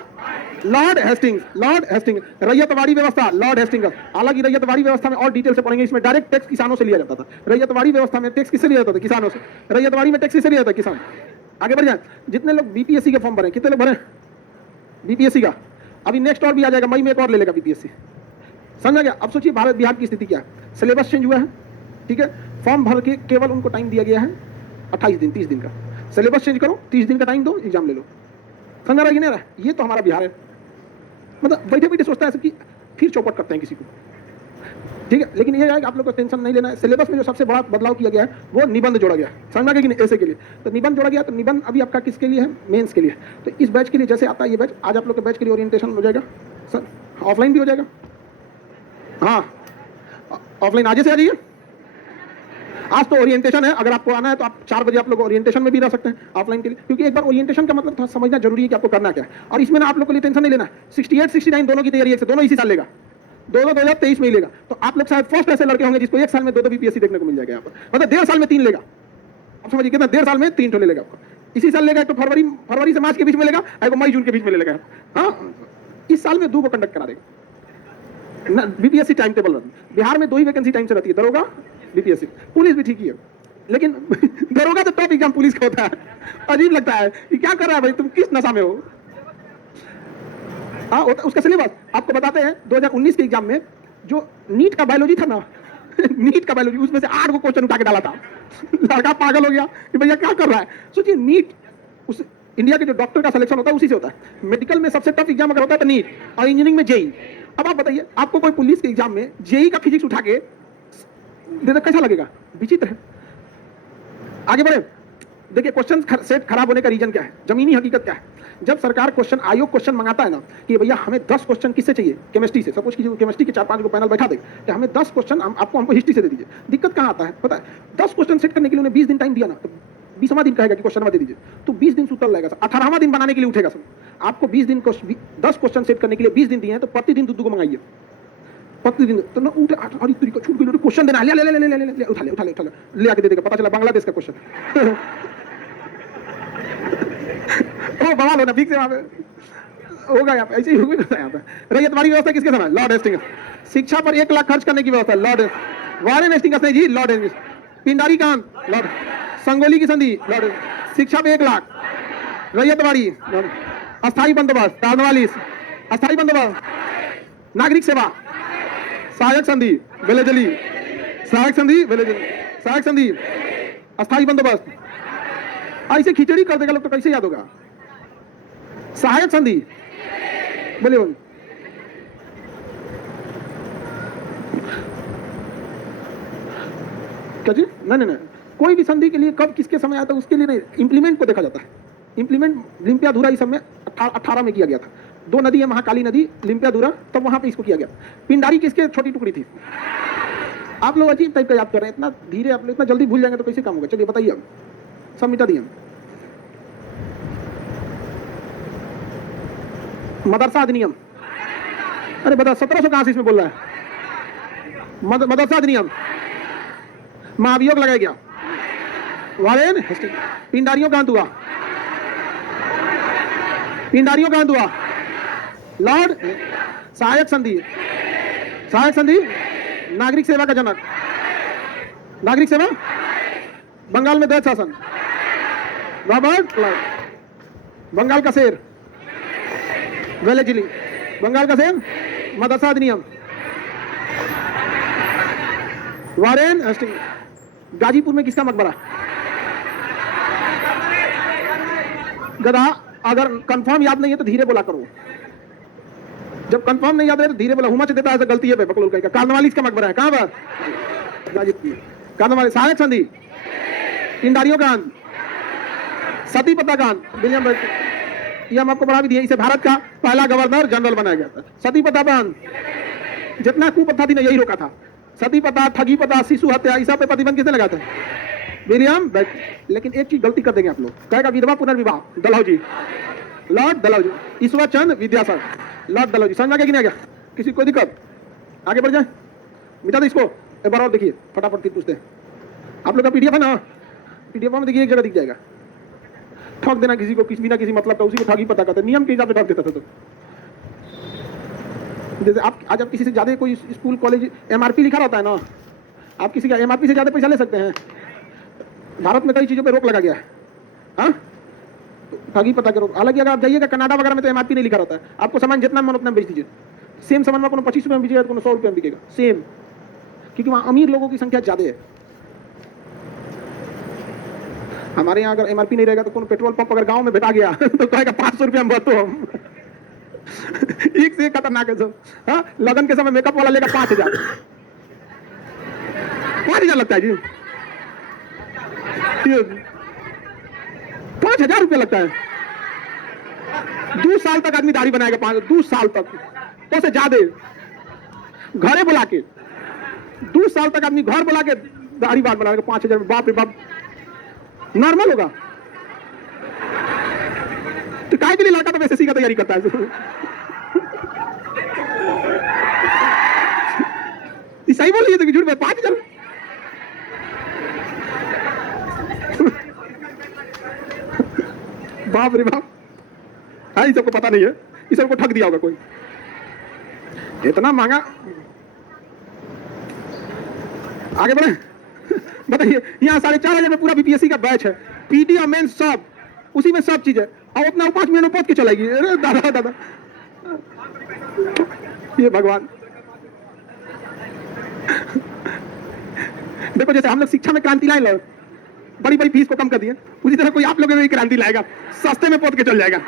Lord Hastings. Lord Hastings. Ryotwari व्यवस्था, लॉर्ड हेस्टिंग्स। हालांकि रैयतवाड़ी व्यवस्था में और डिटेल से पढ़ेंगे, इसमें डायरेक्ट टैक्स किसानों से लिया जाता था। रैयतवाड़ी व्यवस्था में टैक्स किससे लिया जाता था? किसानों से। रैयतवाड़ी में टैक्स किससे लिया जाता था? किसान। आगे बढ़ जाए। जितने लोग बीपीएससी के फॉर्म भरे, कितने लोग भरे बीपीएससी का? अभी नेक्स्ट और भी आ जाएगा, मई में एक और ले लेगा बीपीएससी। समझ गया? अब सोचिए भारत बिहार की स्थिति क्या है। सिलेबस चेंज हुआ है, ठीक है, फॉर्म भर के केवल उनको टाइम दिया गया है 28 दिन 30 दिन का। सिलेबस चेंज करो, 30 दिन का टाइम दो, एग्जाम ले लो। समझ रहा कि नहीं रहा? ये तो हमारा बिहार है। मतलब बैठे बैठे सोचता है कि फिर चौपट करते हैं किसी को। ठीक है, लेकिन ये है कि आप लोग को टेंशन नहीं लेना है। सिलेबस में जो सबसे बड़ा बदलाव किया गया है वो निबंध जोड़ा गया, समझ में कि नहीं, ऐसे के लिए। तो निबंध जोड़ा गया, तो निबंध अभी आपका किसके लिए है, मेंस के लिए। तो इस बैच के लिए जैसे आता है ये बैच, आज आप लोग के बैच के लिए ओरिएंटेशन हो जाएगा सर, ऑफलाइन भी हो जाएगा। हाँ, ऑफलाइन आज से आ जाइए। आज तो ओरिएंटेशन है, अगर आपको आना है तो आप 4 बजे आप लोग ओरिएंटेशन में भी रह सकते हैं ऑफलाइन के लिए, क्योंकि एक बार ओरिएंटेशन का मतलब थोड़ा समझना जरूरी है कि आपको करना क्या है। और इसमें ना आप लोग के लिए टेंशन नहीं लेना, 68 69 दोनों की तैयारी एक से, दोनों इसी साल लेगा, 2023 में ही लेगा। तो आप लोग शायद फर्स्ट ऐसे लड़के होंगे जिसको 1 साल में 2 बीपीएससी देखने को मिल जाएगा यहाँ पर, मतलब 1.5 साल में 3 लेगा। आप समझिए कितना, 1.5 साल में 3 ठोले लेगा आपको। इसी साल लेगा, एक तो फरवरी से मार्च के बीच में लेगा, एक मई जून के बीच में लेगा। हाँ, इस साल में 2 को कंडक्ट करा देगा। बीपीएससी टाइम टेबल बिहार में 2 ही वैकेंसी टाइम से रहती है, दरोगा बीपीएससी। पुलिस भी ठीक ही है, लेकिन दरोगा तो टॉप एग्जाम पुलिस का होता है। अजीब लगता है कि क्या कर रहा है भाई, तुम किस नशा में हो। हाँ, उसका सिलेबस आपको बताते हैं। 2019 के एग्जाम में जो नीट का बायोलॉजी था ना नीट का बायोलॉजी, उसमें से 8 को क्वेश्चन उठा के डाला था। लड़का पागल हो गया कि भैया क्या कर रहा है। सोचिए, नीट उस इंडिया के जो डॉक्टर का सिलेक्शन होता है उसी से होता है। मेडिकल में सबसे टफ एग्जाम अगर होता है तो नीट, और इंजीनियरिंग में जेई। अब आप बताइए, आपको कोई पुलिस के एग्जाम में जेई का फिजिक्स उठा के दे दे, कैसा लगेगा, विचित्र है। आगे बढ़े, देखिए क्वेश्चन सेट खराब होने का रीजन क्या है, जमीनी हकीकत क्या है। जब सरकार क्वेश्चन आयोग क्वेश्चन मंगाता है ना कि भैया हमें 10 क्वेश्चन किससे चाहिए, केमिस्ट्री से, सपोज कीजिए केमिस्ट्री के 4-5 को पैनल बैठा दे कि हमें 10 क्वेश्चन हमको हिस्ट्री से दे दीजिए। दिक्कत कहाँ आता है पता है, 10 क्वेश्चन सेट करने के लिए उन्हें 20 दिन टाइम दिया ना, तो 20वां दिन कहेगा कि क्वेश्चन दे दीजिए, तो 20 दिन सुतल रहेगा सर, 18वां दिन बनाने के लिए उठेगा सर। आपको 20 दिन 10 क्वेश्चन सेट करने के लिए 20 दिन दिए हैं, तो प्रतिदिन 2 को मंगाइए, प्रतिदिन। तो ना उठे, अरे तरीका छूट गई, क्वेश्चन देना, ले ले ले ले ले ले उठा ले आके दे देगा, पता चला बांग्लादेश का क्वेश्चन। ओ बवाल होना ठीक से वहां पे होगा, यहाँ पे ऐसे ही होगी ना। यहाँ पे रैयत वारी व्यवस्था किसके समय, लॉर्ड हेस्टिंग्स। शिक्षा पर 1 लाख खर्च करने की व्यवस्था, लॉर्ड वारेन हेस्टिंग्स नहीं जी, लॉर्ड हेस्टिंग्स। पिंडारी कांड, लॉर्ड संगोली की संधि, लॉर्ड। शिक्षा पे 1 लाख, रैयत वारी, अस्थायी बंदोबस्त, कार्नवालिस, अस्थायी बंदोबस्त, नागरिक सेवा, सहायक संधि, वेलेजली, सहायक संधि, वेलेजली, सहायक संधि, अस्थायी बंदोबस्त। ऐसे खिचड़ी कर देगा लोग तो कैसे याद होगा। सहायक संधि, बोलिए बोलिए। क्या जी, नहीं, कोई भी संधि के लिए कब किसके समय आता है उसके लिए नहीं, इंप्लीमेंट को देखा जाता है। इंप्लीमेंट लिम्पियाधुरा इस समय 18 में किया गया था। 2 नदी है, महाकाली नदी, लिम्पियाधुरा, तब वहां पे इसको किया गया। पिंडारी किसके छोटी टुकड़ी थी। आप लोग अजीब टाइप का याद कर रहे हैं, इतना धीरे, आप लोग इतना जल्दी भूल जाएंगे तो कैसे काम होगा। चलिए बताइए, अब सब मिटा दिए। मदरसा अधिनियम, अरे बता 1700 कहां से इसमें बोल रहा है। मदरसा अधिनियम, महाभियोग लगाया गया। वारेन पिंडारियों का अंत हुआ, पिंडारियों का अंत हुआ। लॉर्ड सहायक संधि, सहायक संधि, नागरिक सेवा का जनक, नागरिक सेवा, बंगाल में दैत शासन, रॉबर्ट क्लाइव, बंगाल का शेर, वेलेजली, बंगाल का शेर, मदरसा अधिनियम, वारेन हेस्टिंग्स। गाजीपुर में किसका मकबरा, गधा। अगर कंफर्म याद नहीं है तो धीरे बोला करो, जब कंफर्म नहीं याद है तो धीरे बोला। हुमा देता है तो गलती है बकलोल का। कार्नवालिस का मकबरा है कहां पर, गाजीपुर। कार्नवालिस, सहायक संधि, पिंडारियों का अंत, सती पता कांड, विलियम, ये हम आपको पढ़ा भी दिया। इसे भारत का पहला गवर्नर जनरल बनाया गया था। सती पता बंद, जितना कुप्रथा थी ना यही रोका था। सती पता, ठगी पता, शिशु हत्या, इस पे प्रतिबंध किसने लगाते हैं, विलियम। लेकिन एक चीज गलती कर देंगे आप लोग, कहेगा विधवा पुनर्विवाह, डलहौजी, लॉर्ड डलहौजी। ईश्वर चंद्र विद्यासागर, लॉर्ड डलहौजी। समझ में आ गया कि नहीं आ गया, किसी कोई दिक्कत, आगे बढ़ जाए, मिटा दो इसको। एक बार और देखिए फटाफट, फिर पूछते हैं। आप लोग का पीडीएफ है ना, पीडीएफ में देखिए एक जगह दिख जाएगा। ठग देना किसी को, किसी बिना किसी मतलब का, उसी को ठगी पता करते, नियम के हिसाब से ठग देता था। तो जैसे आप आज आप किसी से ज्यादा, कोई स्कूल कॉलेज एमआरपी लिखा रहता है ना, आप किसी का एमआरपी से ज्यादा पैसा ले सकते हैं। भारत में कई चीजों पे रोक लगा गया है, हाँ, ठगी पता करो। हालांकि अगर आप जाइएगा कनाडा वगैरह में तो एमआरपी नहीं लिखा रहता है, आपको सामान जितना मन उतना बेच दीजिए। सेम सामान में 25 रुपये में बिकेगा, 100 रुपये में बिकेगा सेम, क्योंकि वहाँ अमीर लोगों की संख्या ज्यादा है। हमारे यहाँ अगर एमआरपी नहीं रहेगा तो कौन पेट्रोल पंप अगर गांव में भेटा गया तो कहेगा 500 रुपये हम भरते हम। एक से एक खतरनाक है सब। हाँ, लगन के समय मेकअप वाला लेगा 5000, 5,000 लगता है जी, 5,000 रुपया लगता है। 2 साल तक आदमी दाढ़ी बनाएगा, 2 साल तक, तो से ज्यादा घरे बुला के 2 साल तक आदमी घर बुला के दाढ़ी बाल बनाएगा 5,000। बाप रे बाप, नॉर्मल होगा तो काय के लिए लड़का तो एसएससी का तैयारी करता है। सही बोलिए तो झूठ में 5,000। बाप रे बाप, हाँ ये सबको पता नहीं है, इस सबको ठग दिया होगा कोई, इतना महंगा। आगे बढ़े, बताइए यहाँ 4,500 में पूरा बीपीएससी का बैच है, पीटी और मेंस सब, उसी में सब चीज है, और उतना 5 मिनट में पहुंच के चलाएगी। अरे दादा दादा, ये भगवान। देखो जैसे हम लोग शिक्षा में क्रांति लाए, बड़ी बड़ी फीस को कम कर दिए, उसी तरह कोई आप लोगों में भी क्रांति लाएगा, सस्ते में पहुंच के चल जाएगा।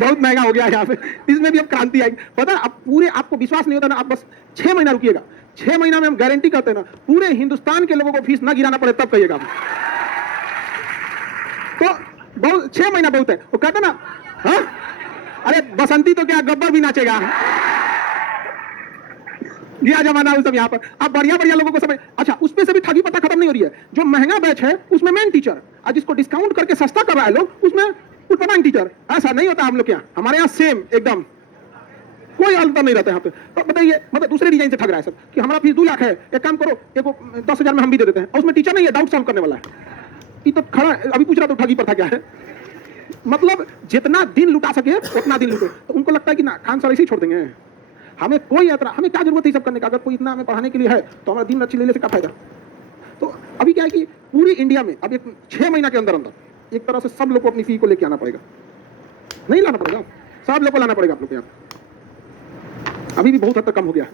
बहुत महंगा हो गया है यहाँ पे, इसमें भी अब क्रांति आएगी। पता है, अब पूरे आपको विश्वास नहीं होता ना, आप बस 6 महीना रुकिएगा, 6 महीना में हम गारंटी करते हैं ना, पूरे हिंदुस्तान के लोगों को फीस ना गिराना पड़े, तब कहिएगा। तो बहुत 6 महीना बहुत है, वो कहते ना, हाँ अरे बसंती तो क्या गब्बर भी नाचेगा, गया जमाना उस सब। यहाँ पर अब बढ़िया बढ़िया लोगों को समझ, अच्छा उसमें से भी ठगी पता खत्म नहीं हो रही है। जो महंगा बैच है उसमें मेन टीचर, और जिसको डिस्काउंट करके सस्ता कर रहा है लोग, उसमें उतना टीचर। ऐसा नहीं होता हम लोग के यहाँ, हमारे यहाँ सेम एकदम कोई अंतर नहीं रहता यहाँ पे। तो बताइए, मतलब दूसरे डिजाइन से ठग रहा है सब कि हमारा फीस 2 लाख है, एक काम करो, एक 10,000 में हम भी दे देते हैं, और उसमें टीचर नहीं है, डाउट सॉल्व करने वाला है। ये तो खड़ा अभी पूछ रहा तो ठगी पर था क्या है, मतलब जितना दिन लुटा सके उतना दिन लुटे। तो उनको लगता है कि ना खान सर ऐसे ही छोड़ देंगे, हमें कोई यात्रा, हमें क्या जरूरत है सब करने का, अगर कोई इतना हमें पढ़ाने के लिए है तो हमारा दिन अच्छी लेने से क्या फायदा। तो अभी क्या है कि पूरी इंडिया में अब 6 महीना के अंदर अंदर एक तरह से सब लोग को अपनी फी को लेके आना पड़ेगा, नहीं लाना पड़ेगा, सब लोग को लाना पड़ेगा आप लोग यहाँ। अभी भी बहुत हद तक कम हो गया है।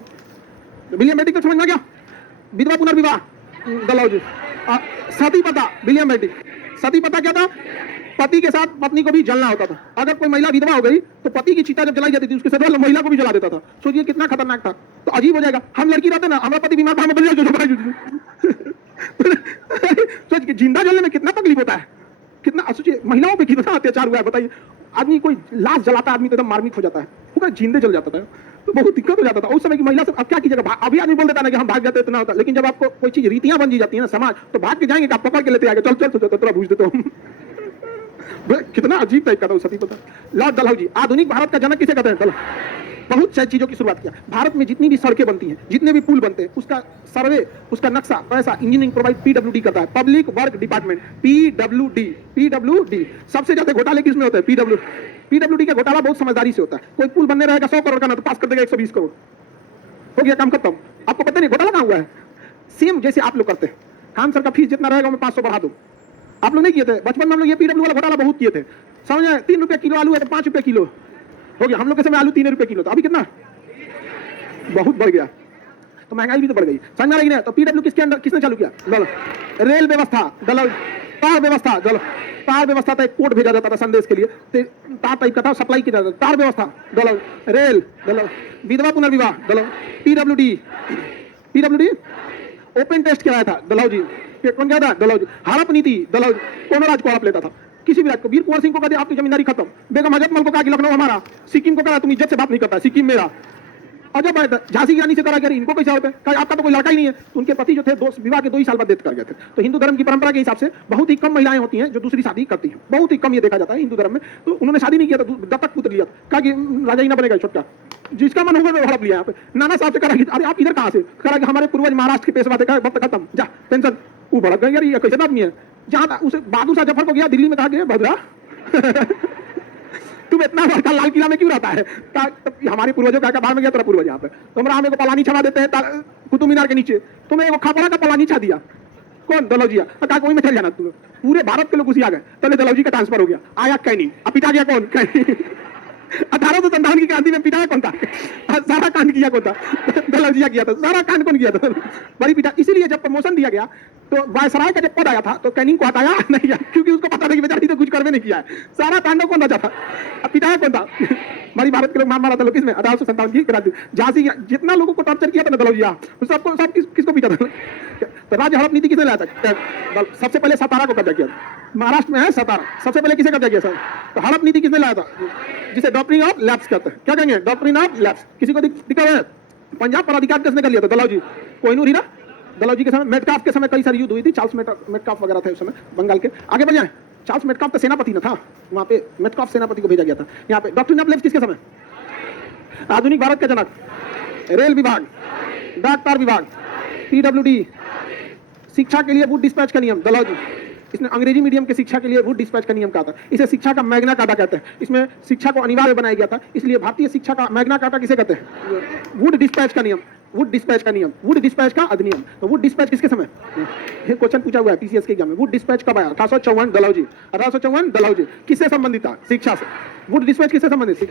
विलियम बेटी को समझ में आ गया, विधवा पुनर्विवाह दलाउजी, सती पता, विलियम बेटी सती पता क्या था, पति के साथ पत्नी को भी जलना होता था। अगर कोई महिला विधवा हो गई तो पति की चिता जब जलाई जाती थी उसके साथ महिला को भी जला देता था। सोचिए कितना खतरनाक था। तो अजीब हो जाएगा, हम लड़की रहते ना, हमारा पति बीमार था, हम बन सोच के जिंदा जलने में कितना तकलीफ होता है, कितना सोचिए महिलाओं पे कितना अत्याचार हुआ है। बताइए, आदमी कोई लाश जलाता, आदमी तो एकदम मार्मिक हो जाता है, पूरा जिंदे जल जाता था, तो बहुत दिक्कत हो जाता था उस समय की महिला से। अब क्या कीजिएगा, अभी आदमी बोल देता ना कि हम भाग जाते, इतना होता, लेकिन जब आपको कोई चीज रीतियां बन जाती है ना समाज, तो भाग के जाएंगे, आप पकड़ के लेते आगे, चल चल चल थोड़ा पूछ देता हूँ। कितना अजीब टाइप का था सती पता। लॉर्ड डलहौजी, आधुनिक भारत का जनक किसे कहते हैं? डलहौजी। बहुत सारी चीजों की शुरुआत किया। भारत में जितनी भी सड़कें बनती हैं, जितने भी पुल बनते हैं, उसका सर्वे, उसका नक्शा, पैसा, इंजीनियरिंग प्रोवाइड पीडब्ल्यूडी करता है, पब्लिक वर्क डिपार्टमेंट, पीडब्ल्यूडी। सबसे ज्यादा घोटाले किसमें होते हैं? पीडब्ल्यूडी का घोटाला बहुत समझदारी से होता है। कोई पुल बनने रहेगा 100 करोड़ का ना, तो पास कर देगा 120 करोड़, हो गया काम खत्म। आपको पता नहीं घोटाला कहाँ हुआ है? सेम जैसे आप लोग करते हैं, खान सर का फीस जितना रहेगा मैं 500 बढ़ा दूं। आप लोग नहीं किए थे बचपन में? हम लोग ये पीडब्ल्यू वाला घोटाला बहुत किए थे, समझ में? 3 रुपए किलो आलू है तो 5 रुपए किलो हो गया। हम लोग के समय आलू 3 रुपए किलो था, अभी कितना बहुत बढ़ गया, तो महंगाई भी तो बढ़ गई। समझ में आ रही है? तो पीडब्ल्यू किसके अंदर, किसने चालू किया? रेल व्यवस्था, तार व्यवस्था, तार व्यवस्था था, एक कोड भेजा जाता था संदेश के लिए, तार टाइप का था, सप्लाई किया जाता था, तार व्यवस्था, रेल, विधवा पुनर्विवाह, पीडब्ल्यूडी, ओपन टेस्ट कराया था डलहौजी, कौन गया था? डलहौजी। हड़प नीति, डलहौजी, कौन राज को हड़प लेता था? किसी भी राज को। वीर कुंवर सिंह को कहा दिया आपकी जमींदारी खत्म, बेगम हजरतमल को कहा कि लखनऊ हमारा, सिक्किम को कहा तुम इज्जत से बात नहीं करता, सिक्किम मेरा। अजब बात है, झांसी की रानी से करा गया इनको कैसे होते, कहा आपका तो कोई लड़का ही नहीं है। तो उनके पति जो थे विवाह के 2 ही साल बाद डेथ कर गए थे। तो हिंदू धर्म की परंपरा के हिसाब से बहुत ही कम महिलाएं होती हैं जो दूसरी शादी करती हैं, बहुत ही कम ये देखा जाता है हिंदू धर्म में। तो उन्होंने शादी नहीं किया था, दत्तक पुत्र लिया, कहा कि राजा ही ना बनेगा छोटका, जिसका मन होगा हड़प लिया। यहाँ पे नाना साहब से करा कि अरे आप इधर कहाँ से, करा कि हमारे पूर्वज महाराष्ट्र के पेशवा थे, वक्त खत्म, जा पेंशन। वो भड़क गए, यार ये कैसे आदमी है। जहाँ उसे बहादुर शाह जफर को गया दिल्ली में, कहा गया भद्रा तुम इतना बड़का लाल किला में क्यों रहता है? हमारे पूर्वजों का बाहर में गया तेरा पूर्वज यहाँ पे, तुम हमें को पलानी छवा देते हैं कुतुब मीनार के नीचे, तुम्हें वो खापड़ा का पलानी छा दिया कौन? दलौजिया। कहा कोई में चल जाना, तुम्हें पूरे भारत के लोग उसी आ गए, पहले दलौजी का ट्रांसफर हो गया, आया कैनी, अब पिटा गया कौन? कैनी। 1857 की क्रांति में पिटाया कौन था? सारा कांड किया कौन था? दलौजिया किया था। सारा कांड कौन किया था? बड़ी पिटा। इसीलिए जब प्रमोशन दिया गया तो वायसराय का जब पद आया था तो कैनिंग को हटाया नहीं, क्योंकि उसको पता था कि बेचारी तो कुछ करवे नहीं किया है। सारा तांडव कौन रचा था? अब पिटाया कौन था? हमारी भारत के लोग मारा था लोग किसमें? 1857 की क्रांति। झांसी जितना लोगों को टॉर्चर किया था ना दलौजिया, सबको सब किसको पीटा था? तो राज्य हड़प नीति किसने लाया था? सबसे पहले सतारा को कब्जा किया। महाराष्ट्र में है सतारा, सबसे पहले किसे कब्जा किया सर? तो हड़प नीति किसने लाया था? जिसे डॉक्ट्रिन ऑफ लैप्स कहते हैं। क्या कहेंगे? Doctrine of lapse. किसी को दिक्कत है? पंजाब पर अधिकार किसने कर लिया था? दलौजी। कोहिनूर हीरा दलौजी के समय, मेटकाफ के समय कई सारी युद्ध हुई थी। चार्ल्स मेटकाफ वगैरह थे उस समय बंगाल के। आगे बढ़ जाए, चार्ल्स मेटकाफ तो सेनापति न था, वहां पे मेटकाफ सेनापति को भेजा गया था। यहाँ पे डॉक्ट्रिन ऑफ लैप्स किसके समय? आधुनिक भारत के जनक, रेल विभाग, डाक तार विभाग, पीडब्ल्यूडी, शिक्षा के लिए वुड डिस्पैच का नियम, दलौजी। इसने अंग्रेजी मीडियम के शिक्षा के लिए वुड डिस्पैच का नियम कहा था। इसे शिक्षा का मैग्ना कार्टा कहते हैं। इसमें शिक्षा को अनिवार्य बनाया गया था, इसलिए भारतीय शिक्षा का मैग्ना कार्टा किसे कहते हैं? वुड डिस्पैच का नियम, वुड डिस्पैच का नियम, वुड डिस्पैच का अधिनियम। तो वुड डिस्पैच किसके समय? ये क्वेश्चन पूछा हुआ है पीसीएस के एग्जाम में। वुड डिस्पैच कब आया? 1854 दलौजी। 1854 दलौजी। किससे संबंधित था? शिक्षा से। वुड डिस्पैच किससे संबंधित?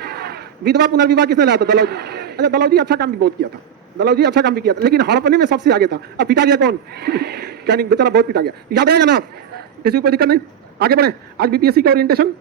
विधवा पुनर्विवाह किसने लाया था? दलौजी। अच्छा, दलौजी अच्छा काम भी बहुत किया था, दलौजी अच्छा काम भी किया था, लेकिन हड़पने में सबसे आगे था। अब पिटा गया कौन? कैनिंग बेचारा बहुत पिटा गया। याद रहेगा ना? किसी को कोई दिक्कत नहीं? आगे बढ़े। आज बीपीएससी का ओरिएंटेशन